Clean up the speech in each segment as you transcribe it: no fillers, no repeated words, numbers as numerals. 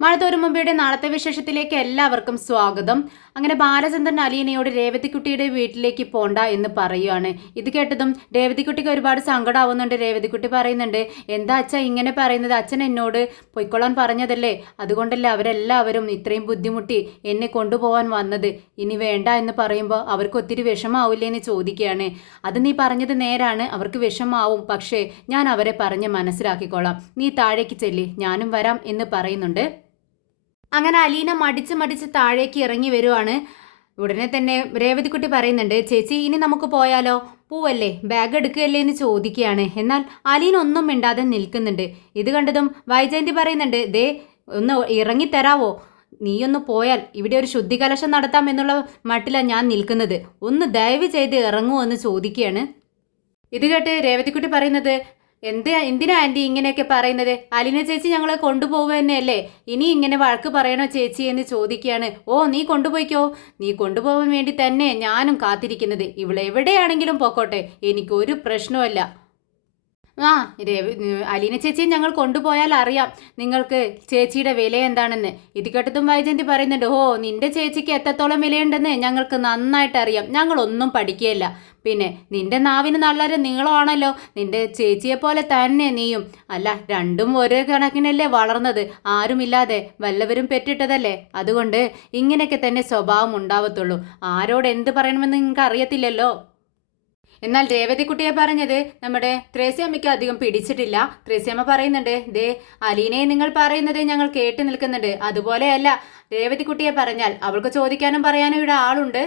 മഴത്തോരും മുമ്പയുടെ നാളത്തെ വിശേഷത്തിലേക്ക് എല്ലാവർക്കും സ്വാഗതം. അങ്ങനെ ബാലചന്ദ്രൻ അലീനയോട് രേവതിക്കുട്ടിയുടെ വീട്ടിലേക്ക് പോണ്ട എന്ന് പറയുകയാണ്. ഇത് കേട്ടതും രേവതിക്കുട്ടിക്ക് ഒരുപാട് സങ്കടമാവുന്നുണ്ട്. രേവതിക്കുട്ടി പറയുന്നുണ്ട്, എന്താ അച്ഛ ഇങ്ങനെ പറയുന്നത്? അച്ഛൻ എന്നോട് പൊയ്ക്കൊള്ളാൻ പറഞ്ഞതല്ലേ, അതുകൊണ്ടല്ലേ അവരെല്ലാവരും ഇത്രയും ബുദ്ധിമുട്ടി എന്നെ കൊണ്ടുപോകാൻ വന്നത്. ഇനി വേണ്ട എന്ന് പറയുമ്പോൾ അവർക്ക് ഒത്തിരി വിഷമാവില്ലേ എന്ന് ചോദിക്കുകയാണ്. അത് നീ പറഞ്ഞത് നേരാണ്, അവർക്ക് വിഷമാവും, പക്ഷേ ഞാൻ അവരെ പറഞ്ഞ് മനസ്സിലാക്കിക്കോളാം. നീ താഴേക്ക് ചെല്ലി, ഞാനും വരാം എന്ന് പറയുന്നുണ്ട്. അങ്ങനെ അലീന മടിച്ച് താഴേക്ക് ഇറങ്ങി വരുവാണ്. ഉടനെ തന്നെ രേവതിക്കുട്ടി പറയുന്നുണ്ട്, ചേച്ചി ഇനി നമുക്ക് പോയാലോ? പൂവല്ലേ, ബാഗ് എടുക്കുകയല്ലേ എന്ന് ചോദിക്കുകയാണ്. എന്നാൽ അലീന ഒന്നും മിണ്ടാതെ നിൽക്കുന്നുണ്ട്. ഇത് കണ്ടതും വൈജയന്തി പറയുന്നുണ്ട്, ദേ ഒന്ന് ഇറങ്ങിത്തരാവോ? നീയൊന്ന് പോയാൽ ഇവിടെ ഒരു ശുദ്ധികലശം നടത്താം എന്നുള്ള മട്ടിലാണ് ഞാൻ നിൽക്കുന്നത്. ഒന്ന് ദയവ് ചെയ്ത് ഇറങ്ങുമോ എന്ന് ചോദിക്കുകയാണ്. ഇത് കേട്ട് രേവതിക്കുട്ടി പറയുന്നത്, എന്തിനാ ആൻറ്റി ഇങ്ങനെയൊക്കെ പറയുന്നത്? അലീന ചേച്ചി ഞങ്ങളെ കൊണ്ടുപോവുക തന്നെയല്ലേ, ഇനി ഇങ്ങനെ വഴക്ക് പറയണോ ചേച്ചി എന്ന് ചോദിക്കുകയാണ്. ഓ, നീ കൊണ്ടുപോയിക്കോ, നീ കൊണ്ടുപോകാൻ വേണ്ടി തന്നെ ഞാനും കാത്തിരിക്കുന്നത്. ഇവളെവിടെയാണെങ്കിലും പോക്കോട്ടെ, എനിക്കൊരു പ്രശ്നമല്ല. ആ, അലീന ചേച്ചിയെ ഞങ്ങൾ കൊണ്ടുപോയാൽ അറിയാം നിങ്ങൾക്ക് ചേച്ചിയുടെ വില എന്താണെന്ന്. ഇത് കേട്ടതും വൈജയന്തി പറയുന്നുണ്ട്, ഓ നിന്റെ ചേച്ചിക്ക് എത്രത്തോളം വിലയുണ്ടെന്ന് ഞങ്ങൾക്ക് നന്നായിട്ട് അറിയാം, ഞങ്ങളൊന്നും പഠിക്കുകയില്ല. പിന്നെ നിന്റെ നാവിന് നല്ലൊരു നീളമാണല്ലോ, നിന്റെ ചേച്ചിയെ പോലെ തന്നെ നീയും. അല്ല, രണ്ടും ഒരേ കണക്കിനല്ലേ വളർന്നത്, ആരുമില്ലാതെ വല്ലവരും പെറ്റിട്ടതല്ലേ. അതുകൊണ്ട് ഇങ്ങനെയൊക്കെ തന്നെ സ്വഭാവം ഉണ്ടാവത്തുള്ളൂ. ആരോട് എന്ത് പറയണമെന്ന് നിങ്ങൾക്ക് അറിയത്തില്ലല്ലോ. എന്നാൽ രേവതിക്കുട്ടിയെ പറഞ്ഞത് നമ്മുടെ ത്രേസ്യാമ്മയ്ക്ക് അധികം പിടിച്ചിട്ടില്ല. ത്രേസ്യാമ്മ പറയുന്നുണ്ട്, ദേ അലീനയെ നിങ്ങൾ പറയുന്നത് ഞങ്ങൾ കേട്ട് നിൽക്കുന്നുണ്ട്. അതുപോലെയല്ല, രേവതിക്കുട്ടിയെ പറഞ്ഞാൽ അവൾക്ക് ചോദിക്കാനും പറയാനും ഇവിടെ ആളുണ്ട്.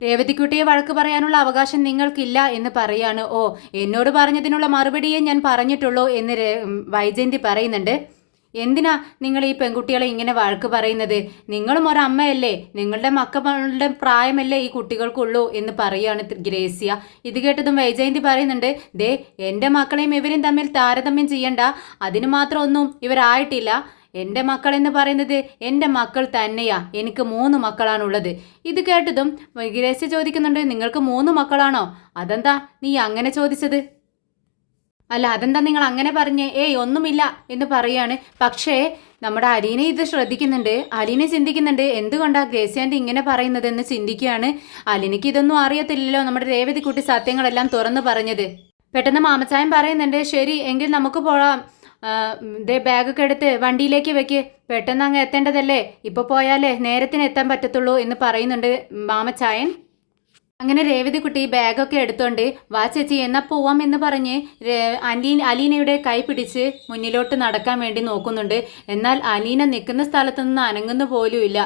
രേവതിക്കുട്ടിയെ വഴക്ക് പറയാനുള്ള അവകാശം നിങ്ങൾക്കില്ല എന്ന് പറയാണ്. ഓ, എന്നോട് പറഞ്ഞതിനുള്ള മറുപടിയെ ഞാൻ പറഞ്ഞിട്ടുള്ളൂ എന്ന് വൈജയന്തി പറയുന്നുണ്ട്. എന്തിനാ നിങ്ങൾ ഈ പെൺകുട്ടികളെ ഇങ്ങനെ വഴക്ക് പറയുന്നത്? നിങ്ങളും ഒരമ്മയല്ലേ, നിങ്ങളുടെ മക്കളുടെ പ്രായമല്ലേ ഈ കുട്ടികൾക്കുള്ളൂ എന്ന് പറയാണ് ഗ്രേസ്യ. ഇത് കേട്ടതും വൈജയന്തി പറയുന്നുണ്ട്, ദേ എൻ്റെ മക്കളെയും ഇവരും തമ്മിൽ താരതമ്യം ചെയ്യണ്ട, അതിന് മാത്രം ഒന്നും ഇവരായിട്ടില്ല. എൻ്റെ മക്കൾ എന്ന് പറയുന്നത് എൻ്റെ മക്കൾ തന്നെയാ, എനിക്ക് 3 മക്കളാണുള്ളത്. ഇത് കേട്ടതും ഗ്രേസ്യ ചോദിക്കുന്നുണ്ട്, നിങ്ങൾക്ക് 3 മക്കളാണോ? അതെന്താ നീ അങ്ങനെ ചോദിച്ചത്? അല്ല, അതെന്താ നിങ്ങൾ അങ്ങനെ പറഞ്ഞേ? ഏയ് ഒന്നുമില്ല എന്ന് പറയാണ്. പക്ഷേ നമ്മുടെ അലീന ഇത് ശ്രദ്ധിക്കുന്നുണ്ട്. അലീന ചിന്തിക്കുന്നുണ്ട്, എന്തുകൊണ്ടാ ഗ്രേസ്യാൻ്റെ ഇങ്ങനെ പറയുന്നതെന്ന് ചിന്തിക്കുകയാണ്. അലീനയ്ക്ക് ഇതൊന്നും അറിയത്തില്ലല്ലോ, നമ്മുടെ രേവതിക്കുട്ടി സത്യങ്ങളെല്ലാം തുറന്നു പറഞ്ഞത്. പെട്ടെന്ന് മാമച്ചായൻ പറയുന്നുണ്ട്, ശരി എങ്കിൽ നമുക്ക് പോകാം, ദേ ബാഗൊക്കെ എടുത്ത് വണ്ടിയിലേക്ക് വെക്ക്, പെട്ടെന്ന് അങ്ങ് എത്തേണ്ടതല്ലേ, ഇപ്പോൾ പോയാലേ നേരത്തിന് എത്താൻ പറ്റത്തുള്ളൂ എന്ന് പറയുന്നുണ്ട് മാമച്ചായൻ. അങ്ങനെ രേവതിക്കുട്ടി ബാഗൊക്കെ എടുത്തോണ്ട് വാ ചേച്ചി എന്നാ പോവാം എന്ന് പറഞ്ഞ് അലീനയുടെ കൈ പിടിച്ച് മുന്നിലോട്ട് നടക്കാൻ വേണ്ടി നോക്കുന്നുണ്ട്. എന്നാൽ അലീന നിൽക്കുന്ന സ്ഥലത്ത് നിന്ന് അനങ്ങുന്നു പോലുമില്ല.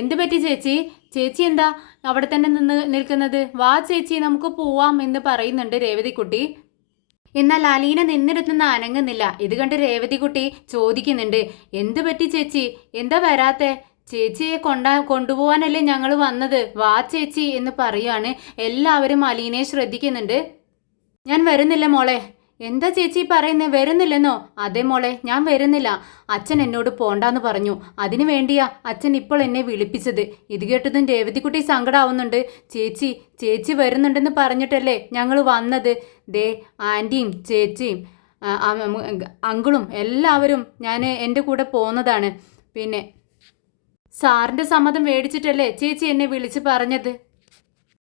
എന്ത് പറ്റി ചേച്ചി? ചേച്ചി എന്താ അവിടെ തന്നെ നിൽക്കുന്നത്? വാ ചേച്ചി നമുക്ക് പോവാം എന്ന് പറയുന്നുണ്ട് രേവതിക്കുട്ടി. എന്നാൽ അലീന നിന്നിടത്തുനിന്ന് അനങ്ങുന്നില്ല. ഇത് കണ്ട് രേവതിക്കുട്ടി ചോദിക്കുന്നുണ്ട്, എന്ത് പറ്റി ചേച്ചി, എന്താ വരാത്തെ? ചേച്ചിയെ കൊണ്ടുപോകാനല്ലേ ഞങ്ങൾ വന്നത്, വാ ചേച്ചി എന്ന് പറയാണ്. എല്ലാവരും അലീനയെ ശ്രദ്ധിക്കുന്നുണ്ട്. ഞാൻ വരുന്നില്ല മോളെ. എന്താ ചേച്ചി പറയുന്നത്, വരുന്നില്ലെന്നോ? അതെ മോളെ, ഞാൻ വരുന്നില്ല. അച്ഛൻ എന്നോട് പോണ്ടാന്ന് പറഞ്ഞു, അതിനു വേണ്ടിയാ അച്ഛൻ ഇപ്പോൾ എന്നെ വിളിപ്പിച്ചത്. ഇത് കേട്ടതും രേവതിക്കുട്ടി സങ്കടമാവുന്നുണ്ട്. ചേച്ചി ചേച്ചി വരുന്നുണ്ടെന്ന് പറഞ്ഞിട്ടല്ലേ ഞങ്ങൾ വന്നത്. ദേ ആൻറ്റിയും ചേച്ചിയും അങ്കിളും എല്ലാവരും ഞാൻ എൻ്റെ കൂടെ പോന്നതാണ്. പിന്നെ സാറിൻ്റെ സമ്മതം മേടിച്ചിട്ടല്ലേ ചേച്ചി എന്നെ വിളിച്ച് പറഞ്ഞത്.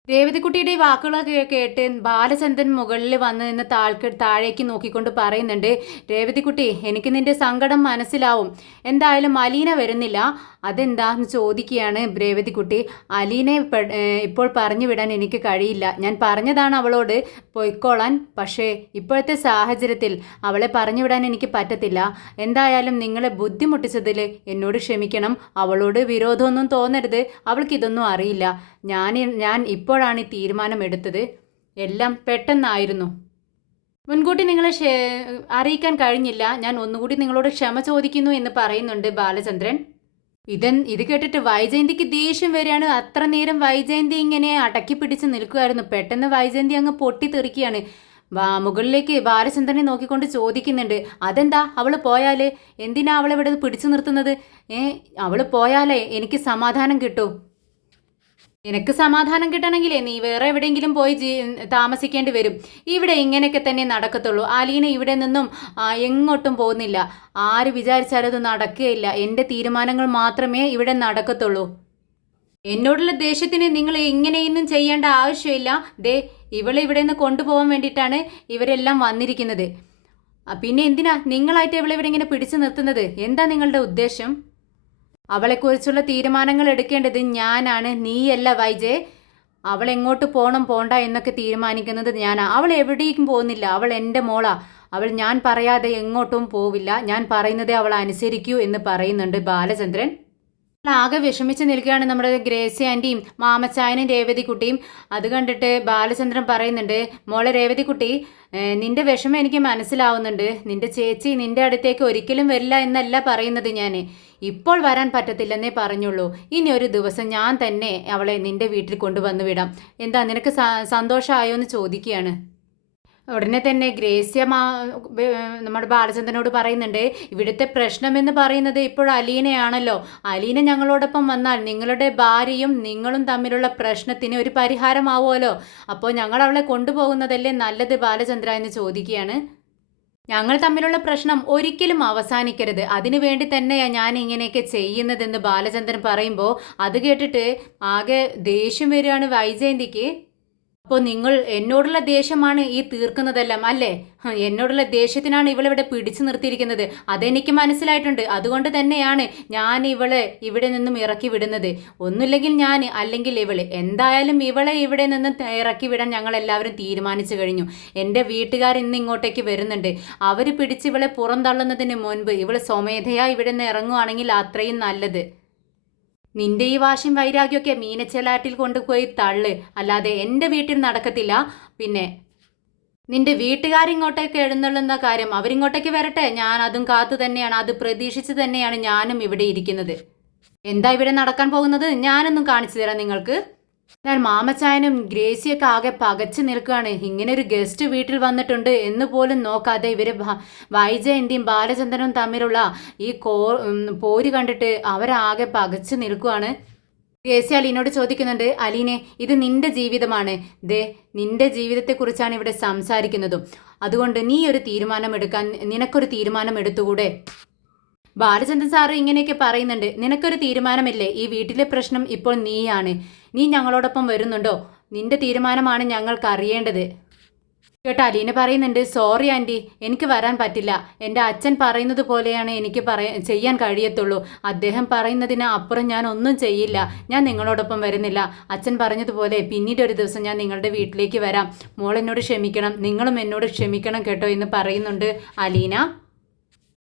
രേവതിക്കുട്ടിയുടെ ഈ വാക്കുകളൊക്കെ കേട്ട് ബാലചന്ദ്രൻ മുകളിൽ വന്ന് നിന്ന് താഴേക്ക് നോക്കിക്കൊണ്ട് പറയുന്നുണ്ട്, രേവതിക്കുട്ടി എനിക്ക് നിന്റെ സങ്കടം മനസ്സിലാവും. എന്തായാലും അലീന വരുന്നില്ല, അതെന്താന്ന് ചോദിക്കുകയാണ് രേവതിക്കുട്ടി. അലീനെ ഇപ്പോൾ പറഞ്ഞു വിടാൻ എനിക്ക് കഴിയില്ല. ഞാൻ പറഞ്ഞതാണ് അവളോട് പൊയ്ക്കോളാൻ, പക്ഷേ ഇപ്പോഴത്തെ സാഹചര്യത്തിൽ അവളെ പറഞ്ഞു വിടാൻ എനിക്ക് പറ്റത്തില്ല. എന്തായാലും നിങ്ങളെ ബുദ്ധിമുട്ടിച്ചതിൽ എന്നോട് ക്ഷമിക്കണം. അവളോട് വിരോധമൊന്നും തോന്നരുത്, അവൾക്കിതൊന്നും അറിയില്ല. ഞാൻ ഇപ്പോഴാണ് ഈ തീരുമാനം എടുത്തത്. എല്ലാം പെട്ടെന്നായിരുന്നു. മുൻകൂട്ടി നിങ്ങളെ അറിയിക്കാൻ കഴിഞ്ഞില്ല. ഞാൻ ഒന്നുകൂടി നിങ്ങളോട് ക്ഷമ ചോദിക്കുന്നു എന്ന് പറയുന്നുണ്ട് ബാലചന്ദ്രൻ. ഇത് കേട്ടിട്ട് വൈജയന്തിക്ക് ദേഷ്യം വരികയാണ്. അത്ര നേരം വൈജയന്തി ഇങ്ങനെ അടക്കി പിടിച്ച് നിൽക്കുമായിരുന്നു. പെട്ടെന്ന് വൈജയന്തി അങ്ങ് പൊട്ടിത്തെറിക്കുകയാണ്. മുകളിലേക്ക് ബാലചന്ദ്രനെ നോക്കിക്കൊണ്ട് ചോദിക്കുന്നുണ്ട്, അതെന്താ അവള് പോയാല്? എന്തിനാ അവളെ ഇവിടെ പിടിച്ചു നിർത്തുന്നത്? അവള് പോയാലേ എനിക്ക് സമാധാനം കിട്ടൂ. നിനക്ക് സമാധാനം കിട്ടണമെങ്കിലേ നീ വേറെ എവിടെയെങ്കിലും പോയി താമസിക്കേണ്ടി വരും. ഇവിടെ ഇങ്ങനെയൊക്കെ തന്നെ നടക്കത്തുള്ളൂ. അലീന ഇവിടെ നിന്നും എങ്ങോട്ടും പോകുന്നില്ല. ആര് വിചാരിച്ചാലും അത് നടക്കുകയില്ല. എൻ്റെ തീരുമാനങ്ങൾ മാത്രമേ ഇവിടെ നടക്കത്തുള്ളൂ. എന്നോടുള്ള ദേഷ്യത്തിന് നിങ്ങൾ ഇങ്ങനെയൊന്നും ചെയ്യേണ്ട ആവശ്യമില്ല. ദേ ഇവളെ ഇവിടെ നിന്ന് കൊണ്ടുപോകാൻ വേണ്ടിയിട്ടാണ് ഇവരെല്ലാം വന്നിരിക്കുന്നത്. പിന്നെ എന്തിനാ നിങ്ങളായിട്ട് ഇവളെ ഇവിടെ ഇങ്ങനെ പിടിച്ചു നിർത്തുന്നത്? എന്താ നിങ്ങളുടെ ഉദ്ദേശം? അവളെക്കുറിച്ചുള്ള തീരുമാനങ്ങൾ എടുക്കേണ്ടത് ഞാനാണ്, നീയല്ല വൈജെ. അവൾ എങ്ങോട്ട് പോകണം പോണ്ട എന്നൊക്കെ തീരുമാനിക്കുന്നത് ഞാനാ. അവൾ എവിടേക്കും പോകുന്നില്ല. അവൾ എൻ്റെ മോളാ. അവൾ ഞാൻ പറയാതെ എങ്ങോട്ടും പോവില്ല. ഞാൻ പറയുന്നതേ അവൾ അനുസരിക്കൂ എന്ന് പറയുന്നുണ്ട് ബാലചന്ദ്രൻ. ആകെ വിഷമിച്ച് നിൽക്കുകയാണ് നമ്മുടെ ഗ്രേസി ആൻറ്റിയും മാമച്ചായനും രേവതിക്കുട്ടിയും. അത് കണ്ടിട്ട് ബാലചന്ദ്രൻ പറയുന്നുണ്ട്, മോളെ രേവതിക്കുട്ടി, നിന്റെ വിഷമം എനിക്ക് മനസ്സിലാവുന്നുണ്ട്. നിന്റെ ചേച്ചി നിന്റെ അടുത്തേക്ക് ഒരിക്കലും വരില്ല എന്നല്ല പറയുന്നത് ഞാൻ. ഇപ്പോൾ വരാൻ പറ്റത്തില്ലെന്നേ പറഞ്ഞുള്ളൂ. ഇനി ഒരു ദിവസം ഞാൻ തന്നെ അവളെ നിന്റെ വീട്ടിൽ കൊണ്ടുവന്ന് വിടാം. എന്താ നിനക്ക് സന്തോഷമായോ എന്ന് ചോദിക്കുകയാണ്. ഉടനെ തന്നെ ഗ്രേസ്യ നമ്മുടെ ബാലചന്ദ്രനോട് പറയുന്നുണ്ട്, ഇവിടുത്തെ പ്രശ്നമെന്ന് പറയുന്നത് ഇപ്പോൾ അലീനയാണല്ലോ. അലീന ഞങ്ങളോടൊപ്പം വന്നാൽ നിങ്ങളുടെ ഭാര്യയും നിങ്ങളും തമ്മിലുള്ള പ്രശ്നത്തിന് ഒരു പരിഹാരമാവുമല്ലോ. അപ്പോൾ ഞങ്ങൾ അവളെ കൊണ്ടുപോകുന്നതല്ലേ നല്ലത് ബാലചന്ദ്ര എന്ന് ചോദിക്കുകയാണ്. ഞങ്ങൾ തമ്മിലുള്ള പ്രശ്നം ഒരിക്കലും അവസാനിക്കരുത്, അതിനു വേണ്ടി തന്നെയാണ് ഞാൻ ഇങ്ങനെയൊക്കെ ചെയ്യുന്നതെന്ന് ബാലചന്ദ്രൻ പറയുമ്പോൾ അത് കേട്ടിട്ട് ആകെ ദേഷ്യം വരികയാണ് വൈജയന്തിക്ക്. അപ്പോൾ നിങ്ങൾ എന്നോടുള്ള ദേഷ്യമാണ് ഈ തീർക്കുന്നതെല്ലാം അല്ലേ? എന്നോടുള്ള ദേഷ്യത്തിനാണ് ഇവളിവിടെ പിടിച്ചു നിർത്തിയിരിക്കുന്നത്. അതെനിക്ക് മനസ്സിലായിട്ടുണ്ട്. അതുകൊണ്ട് തന്നെയാണ് ഞാൻ ഇവളെ ഇവിടെ നിന്നും ഇറക്കി വിടുന്നത്. ഒന്നുമില്ലെങ്കിൽ ഞാൻ, അല്ലെങ്കിൽ ഇവള്. എന്തായാലും ഇവളെ ഇവിടെ നിന്നും ഇറക്കി വിടാൻ ഞങ്ങൾ എല്ലാവരും തീരുമാനിച്ചു കഴിഞ്ഞു. എൻ്റെ വീട്ടുകാർ ഇന്ന് ഇങ്ങോട്ടേക്ക് വരുന്നുണ്ട്. അവർ പിടിച്ച് ഇവളെ പുറന്തള്ളുന്നതിന് മുൻപ് ഇവൾ സ്വമേധയാ ഇവിടെ നിന്ന് ഇറങ്ങുവാണെങ്കിൽ അത്രയും നല്ലത്. നിന്റെ ഈ വാശിയും വൈരാഗ്യമൊക്കെ മീനച്ചലാറ്റിൽ കൊണ്ടുപോയി തള്ള്, അല്ലാതെ എൻ്റെ വീട്ടിൽ നടക്കത്തില്ല. പിന്നെ നിന്റെ വീട്ടുകാരിങ്ങോട്ടേക്ക് എഴുന്നള്ളുന്ന കാര്യം അവരിങ്ങോട്ടേക്ക് വരട്ടെ, ഞാൻ അതും കാത്തു തന്നെയാണ്, അത് പ്രതീക്ഷിച്ച് തന്നെയാണ് ഞാനും ഇവിടെ ഇരിക്കുന്നത്. എന്താ ഇവിടെ നടക്കാൻ പോകുന്നത് ഞാനൊന്നും കാണിച്ചു തരാം നിങ്ങൾക്ക്. ഞാൻ മാമച്ചായനും ഗ്രേസിയൊക്കെ ആകെ പകച്ചു നിൽക്കുകയാണ്. ഇങ്ങനെ ഒരു ഗസ്റ്റ് വീട്ടിൽ വന്നിട്ടുണ്ട് എന്ന് പോലും നോക്കാതെ ഇവർ വൈജയന്തിയും ബാലചന്ദ്രനും തമ്മിലുള്ള ഈ പോര് കണ്ടിട്ട് അവരാകെ പകച്ചു നിൽക്കുകയാണ്. ഗ്രേസി അലീനോട് ചോദിക്കുന്നുണ്ട്, അലീനെ ഇത് നിന്റെ ജീവിതമാണ്. ദേ നിന്റെ ജീവിതത്തെക്കുറിച്ചാണ് ഇവിടെ സംസാരിക്കുന്നതും. അതുകൊണ്ട് നീ ഒരു തീരുമാനം എടുക്കാൻ, നിനക്കൊരു തീരുമാനം എടുത്തുകൂടെ? ബാലചന്ദ്രൻ സാറ് ഇങ്ങനെയൊക്കെ പറയുന്നുണ്ട്. നിനക്കൊരു തീരുമാനമില്ലേ? ഈ വീട്ടിലെ പ്രശ്നം ഇപ്പോൾ നീയാണ്. നീ ഞങ്ങളോടൊപ്പം വരുന്നുണ്ടോ? നിന്റെ തീരുമാനമാണ് ഞങ്ങൾക്ക് അറിയേണ്ടത്. കേട്ടോ അലീന പറയുന്നുണ്ട്, സോറി ആൻറ്റി, എനിക്ക് വരാൻ പറ്റില്ല. എൻ്റെ അച്ഛൻ പറയുന്നത് പോലെയാണ് എനിക്ക് ചെയ്യാൻ കഴിയത്തുള്ളൂ. അദ്ദേഹം പറയുന്നതിന് അപ്പുറം ഞാൻ ഒന്നും ചെയ്യില്ല. ഞാൻ നിങ്ങളോടൊപ്പം വരുന്നില്ല. അച്ഛൻ പറഞ്ഞതുപോലെ പിന്നീട് ഒരു ദിവസം ഞാൻ നിങ്ങളുടെ വീട്ടിലേക്ക് വരാം. മോൾ എന്നോട് ക്ഷമിക്കണം, നിങ്ങളും എന്നോട് ക്ഷമിക്കണം കേട്ടോ എന്ന് പറയുന്നുണ്ട് അലീന.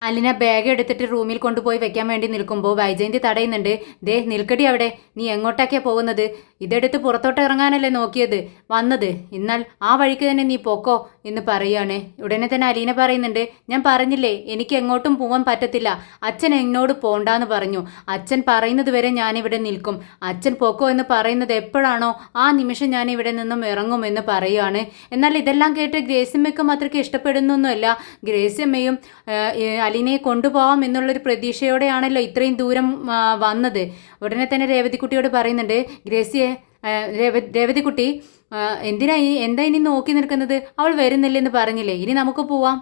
അലീന ബാഗ് എടുത്തിട്ട് റൂമിൽ കൊണ്ടുപോയി വെക്കാൻ വേണ്ടി നിൽക്കുമ്പോൾ വൈജയന്തി തടയുന്നുണ്ട്. ദേ നിൽക്കടി അവിടെ, നീ എങ്ങോട്ടൊക്കെയാണ് പോകുന്നത്? ഇതെടുത്ത് പുറത്തോട്ട് ഇറങ്ങാനല്ലേ നോക്കിയത് വന്നത്, എന്നാൽ ആ വഴിക്ക് തന്നെ നീ പൊക്കോ എന്ന് പറയുകയാണ്. ഉടനെ തന്നെ അലീന പറയുന്നുണ്ട്, ഞാൻ പറഞ്ഞില്ലേ എനിക്ക് എങ്ങോട്ടും പോകാൻ പറ്റത്തില്ല. അച്ഛൻ എന്നോട് പോണ്ടാന്ന് പറഞ്ഞു. അച്ഛൻ പറയുന്നത് വരെ ഞാനിവിടെ നിൽക്കും. അച്ഛൻ പൊക്കോ എന്ന് പറയുന്നത് എപ്പോഴാണോ ആ നിമിഷം ഞാൻ ഇവിടെ നിന്നും ഇറങ്ങുമെന്ന് പറയുകയാണ്. എന്നാൽ ഇതെല്ലാം കേട്ട് ഗ്രേസിയമ്മയ്ക്കും അത്രയ്ക്ക് ഇഷ്ടപ്പെടുന്നൊന്നുമല്ല. ഗ്രേസിയമ്മയും അലീനയെ കൊണ്ടുപോകാം എന്നുള്ളൊരു പ്രതീക്ഷയോടെയാണല്ലോ ഇത്രയും ദൂരം വന്നത്. ഉടനെ തന്നെ രേവതിക്കുട്ടിയോട് പറയുന്നുണ്ട്, ഗ്രേസിയെ രേവതിക്കുട്ടി എന്താ ഇനി നോക്കി നിൽക്കുന്നത്? അവൾ വരുന്നില്ലെന്ന് പറഞ്ഞില്ലേ, ഇനി നമുക്ക് പോവാം.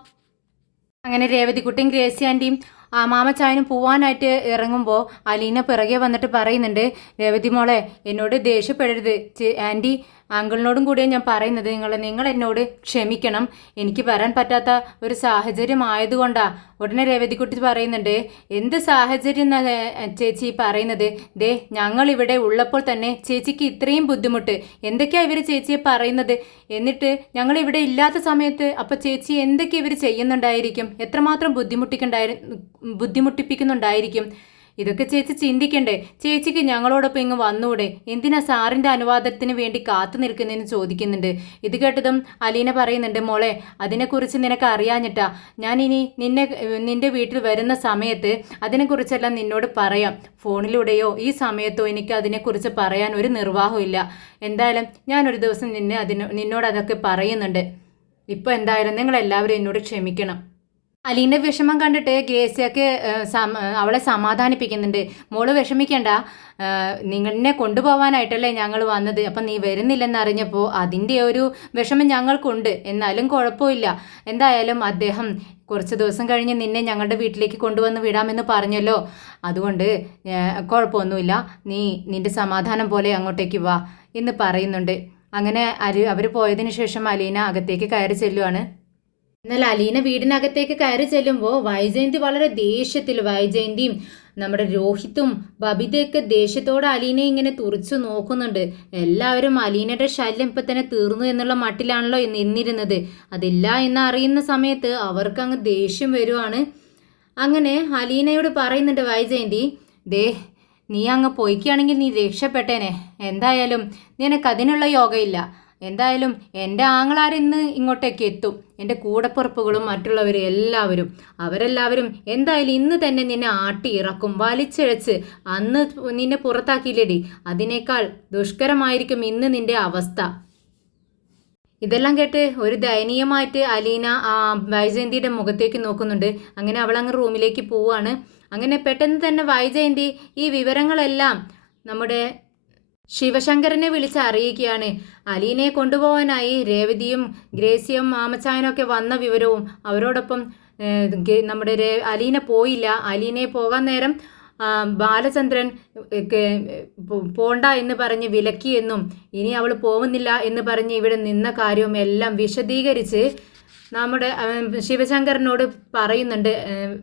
അങ്ങനെ രേവതിക്കുട്ടിയും ഗ്രേസി ആൻറ്റിയും മാമച്ചായനും പോവാനായിട്ട് ഇറങ്ങുമ്പോൾ അലീന പിറകെ വന്നിട്ട് പറയുന്നുണ്ട്, രേവതി മോളെ എന്നോട് ദേഷ്യപ്പെടരുത്. ആൻറ്റി അങ്കിളിനോടും കൂടിയാണ് ഞാൻ പറയുന്നത്. നിങ്ങൾ എന്നോട് ക്ഷമിക്കണം. എനിക്ക് വരാൻ പറ്റാത്ത ഒരു സാഹചര്യം ആയതുകൊണ്ടാണ്. ഉടനെ രേവതിക്കുട്ടി പറയുന്നുണ്ട്, എന്ത് സാഹചര്യം എന്നാ ചേച്ചി പറയുന്നത്? ദേ ഞങ്ങളിവിടെ ഉള്ളപ്പോൾ തന്നെ ചേച്ചിക്ക് ഇത്രയും ബുദ്ധിമുട്ട്. എന്തൊക്കെയാണ് ഇവർ ചേച്ചിയെ പറയുന്നത്? എന്നിട്ട് ഞങ്ങളിവിടെ ഇല്ലാത്ത സമയത്ത് അപ്പോൾ ചേച്ചി എന്തൊക്കെ ഇവർ ചെയ്യുന്നുണ്ടായിരിക്കും? എത്രമാത്രം ബുദ്ധിമുട്ടിപ്പിക്കുന്നുണ്ടായിരിക്കും? ഇതൊക്കെ ചേച്ചി ചിന്തിക്കണ്ടേ? ചേച്ചിക്ക് ഞങ്ങളോടൊപ്പം ഇങ്ങ് വന്നൂടെ? എന്തിനാ സാറിൻ്റെ അനുവാദത്തിന് വേണ്ടി കാത്തു നിൽക്കുന്നതെന്ന് ചോദിക്കുന്നുണ്ട്. ഇത് കേട്ടതും അലീന പറയുന്നുണ്ട്, മോളെ അതിനെക്കുറിച്ച് നിനക്ക് അറിയാഞ്ഞിട്ടാ. ഞാനിനി നിന്റെ വീട്ടിൽ വരുന്ന സമയത്ത് അതിനെക്കുറിച്ചെല്ലാം നിന്നോട് പറയാം. ഫോണിലൂടെയോ ഈ സമയത്തോ എനിക്ക് അതിനെക്കുറിച്ച് പറയാൻ ഒരു നിർവാഹമില്ല. എന്തായാലും ഞാനൊരു ദിവസം നിന്നോട് അതൊക്കെ പറയുന്നുണ്ട്. ഇപ്പോൾ എന്തായാലും നിങ്ങളെല്ലാവരും എന്നോട് ക്ഷമിക്കണം. അലീൻ്റെ വിഷമം കണ്ടിട്ട് ഗ്രേസിയൊക്കെ അവളെ സമാധാനിപ്പിക്കുന്നുണ്ട്. മോള് വിഷമിക്കണ്ട, നിന്നെ കൊണ്ടുപോകാനായിട്ടല്ലേ ഞങ്ങൾ വന്നത്. അപ്പം നീ വരുന്നില്ലെന്ന് അറിഞ്ഞപ്പോൾ അതിൻ്റെ ഒരു വിഷമം ഞങ്ങൾക്കുണ്ട്. എന്നാലും കുഴപ്പമില്ല. എന്തായാലും അദ്ദേഹം കുറച്ച് ദിവസം കഴിഞ്ഞ് നിന്നെ ഞങ്ങളുടെ വീട്ടിലേക്ക് കൊണ്ടുവന്ന് വിടാമെന്ന് പറഞ്ഞല്ലോ. അതുകൊണ്ട് കുഴപ്പമൊന്നുമില്ല. നീ നിൻ്റെ സമാധാനം പോലെ അങ്ങോട്ടേക്ക് വാ എന്ന് പറയുന്നുണ്ട്. അങ്ങനെ അവർ പോയതിന് ശേഷം അലീന അകത്തേക്ക് കയറി ചെല്ലുവാണ്. എന്നാൽ അലീന വീടിനകത്തേക്ക് കയറി ചെല്ലുമ്പോൾ വൈജയന്തി വളരെ ദേഷ്യത്തിൽ, വൈജയന്തിയും നമ്മുടെ രോഹിത്തും ബബിതയൊക്കെ ദേഷ്യത്തോടെ അലീനയെ ഇങ്ങനെ തുറച്ചു നോക്കുന്നുണ്ട്. എല്ലാവരും അലീനയുടെ ശല്യം ഇപ്പം തന്നെ തീർന്നു എന്നുള്ള മട്ടിലാണല്ലോ നിന്നിരുന്നത്. അതില്ല എന്ന് അറിയുന്ന സമയത്ത് അവർക്ക് അങ്ങ് ദേഷ്യം വരുവാണ്. അങ്ങനെ അലീനയോട് പറയുന്നുണ്ട് വൈജയന്തി, ദേ നീ അങ്ങ് പോയിക്കുകയാണെങ്കിൽ നീ രക്ഷപ്പെട്ടേനെ. എന്തായാലും നിനക്ക് അതിനുള്ള യോഗയില്ല. എന്തായാലും എൻ്റെ ആങ്ങളാരിന്ന് ഇങ്ങോട്ടേക്ക് എത്തും. എൻ്റെ കൂടപ്പുറപ്പുകളും മറ്റുള്ളവരും എല്ലാവരും അവരെല്ലാവരും എന്തായാലും ഇന്ന് തന്നെ നിന്നെ ആട്ടി ഇറക്കും, വലിച്ചിഴച്ച്. അന്ന് നിന്നെ പുറത്താക്കിയില്ലേടി, അതിനേക്കാൾ ദുഷ്കരമായിരിക്കും ഇന്ന് നിന്റെ അവസ്ഥ. ഇതെല്ലാം കേട്ട് ഒരു ദയനീയമായിട്ട് അലീന വൈജയന്തിയുടെ മുഖത്തേക്ക് നോക്കുന്നുണ്ട്. അങ്ങനെ അവളങ്ങ് റൂമിലേക്ക് പോവാണ്. അങ്ങനെ പെട്ടെന്ന് തന്നെ വൈജയന്തി ഈ വിവരങ്ങളെല്ലാം നമ്മുടെ ശിവശങ്കരനെ വിളിച്ച് അറിയിക്കുകയാണ്. അലീനയെ കൊണ്ടുപോകാനായി രേവതിയും ഗ്രേസിയും മാമച്ചായനൊക്കെ വന്ന വിവരവും അവരോടൊപ്പം നമ്മുടെ അലീന പോയില്ല. അലീനയെ പോകാൻ നേരം ബാലചന്ദ്രൻ പോണ്ട എന്ന് പറഞ്ഞ് വിലക്കിയെന്നും ഇനി അവൾ പോകുന്നില്ല എന്ന് പറഞ്ഞ് ഇവിടെ നിന്ന കാര്യവും എല്ലാം വിശദീകരിച്ച് നമ്മുടെ ശിവശങ്കരനോട് പറയുന്നുണ്ട്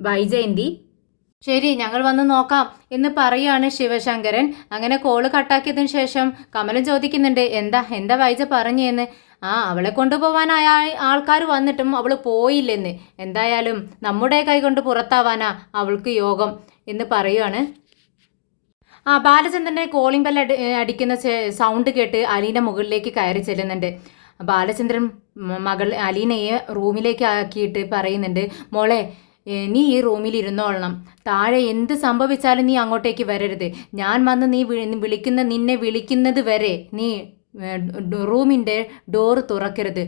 വൈജയന്തി. ശരി, ഞങ്ങൾ വന്ന് നോക്കാം എന്ന് പറയാണ് ശിവശങ്കരൻ. അങ്ങനെ കോള് കട്ടാക്കിയതിന് ശേഷം കമലൻ ചോദിക്കുന്നുണ്ട്, എന്താ വൈജ പറഞ്ഞെന്ന്. അവളെ കൊണ്ടുപോകാനായ ആൾക്കാർ വന്നിട്ടും അവൾ പോയില്ലെന്ന്. എന്തായാലും നമ്മുടെ കൈ കൊണ്ട് പുറത്താവാനാ അവൾക്ക് യോഗം എന്ന് പറയുവാണ്. ബാലചന്ദ്രൻ്റെ കോളിംഗ് ബെൽ അടിക്കുന്ന സൗണ്ട് കേട്ട് അലീന മുകളിലേക്ക് കയറി ചെല്ലുന്നുണ്ട്. ബാലചന്ദ്രൻ മകൾ അലീനയെ റൂമിലേക്ക് ആക്കിയിട്ട് പറയുന്നുണ്ട്, മോളെ നീ ഈ റൂമിൽ ഇരുന്നോളണം. താഴെ എന്ത് സംഭവിച്ചാലും നീ അങ്ങോട്ടേക്ക് വരരുത്. ഞാൻ വന്ന് നിന്നെ വിളിക്കുന്നത് വരെ നീ റൂമിൻ്റെ ഡോറ് തുറക്കരുത്.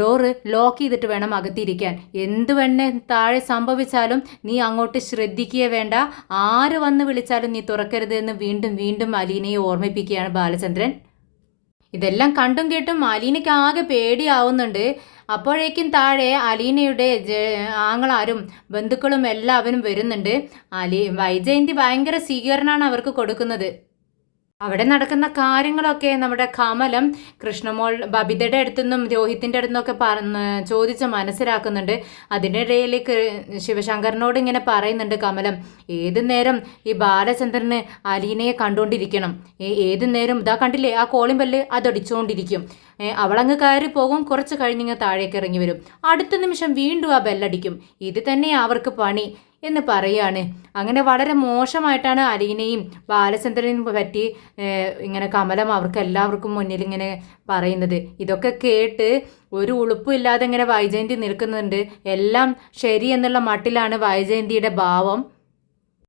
ഡോറ് ലോക്ക് ചെയ്തിട്ട് വേണം അകത്തിരിക്കാൻ. എന്ത് വേണേ താഴെ സംഭവിച്ചാലും നീ അങ്ങോട്ട് ശ്രദ്ധിക്കുക വേണ്ട. ആര് വന്ന് വിളിച്ചാലും നീ തുറക്കരുത് എന്ന് വീണ്ടും വീണ്ടും അലീനയെ ഓർമ്മിപ്പിക്കുകയാണ് ബാലചന്ദ്രൻ. ഇതെല്ലാം കണ്ടും കേട്ടും അലീനയ്ക്ക് ആകെ പേടിയാവുന്നുണ്ട്. അപ്പോഴേക്കും താഴെ അലീനയുടെ ആങ്ങളാരും ബന്ധുക്കളും എല്ലാവരും വരുന്നുണ്ട്. വൈജയന്തി ഭയങ്കര സ്വീകരണമാണ് അവർക്ക് കൊടുക്കുന്നത്. അവിടെ നടക്കുന്ന കാര്യങ്ങളൊക്കെ നമ്മുടെ കമലം കൃഷ്ണമോൾ ബബിതയുടെ അടുത്തുനിന്നും രോഹിത്തിൻ്റെ അടുത്തുനിന്നൊക്കെ ചോദിച്ച് മനസ്സിലാക്കുന്നുണ്ട്. അതിനിടയിൽ ശിവശങ്കരനോട് ഇങ്ങനെ പറയുന്നുണ്ട് കമലം, ഏതു നേരം ഈ ബാലചന്ദ്രന് അലീനയെ കണ്ടുകൊണ്ടിരിക്കണം. ഏതു നേരം ഇതാ കണ്ടില്ലേ ആ കോളിംഗ് ബെല്ല് അതടിച്ചുകൊണ്ടിരിക്കും. അവളങ്ങ് കയറി പോകും, കുറച്ച് കഴിഞ്ഞിങ്ങ് താഴേക്ക് ഇറങ്ങി വരും, അടുത്ത നിമിഷം വീണ്ടും ആ ബെല്ലടിക്കും. ഇത് തന്നെയാണ് അവർക്ക് പണി എന്ന് പറയാണ്. അങ്ങനെ വളരെ മോശമായിട്ടാണ് അലീനയും ബാലചന്ദ്രനെയും പറ്റി ഇങ്ങനെ കമലം അവർക്ക് എല്ലാവർക്കും മുന്നിൽ ഇങ്ങനെ പറയുന്നത്. ഇതൊക്കെ കേട്ട് ഒരു ഉളുപ്പില്ലാതെ ഇങ്ങനെ വൈജയന്തി നിൽക്കുന്നുണ്ട്. എല്ലാം ശരി എന്നുള്ള മട്ടിലാണ് വൈജയന്തിയുടെ ഭാവം.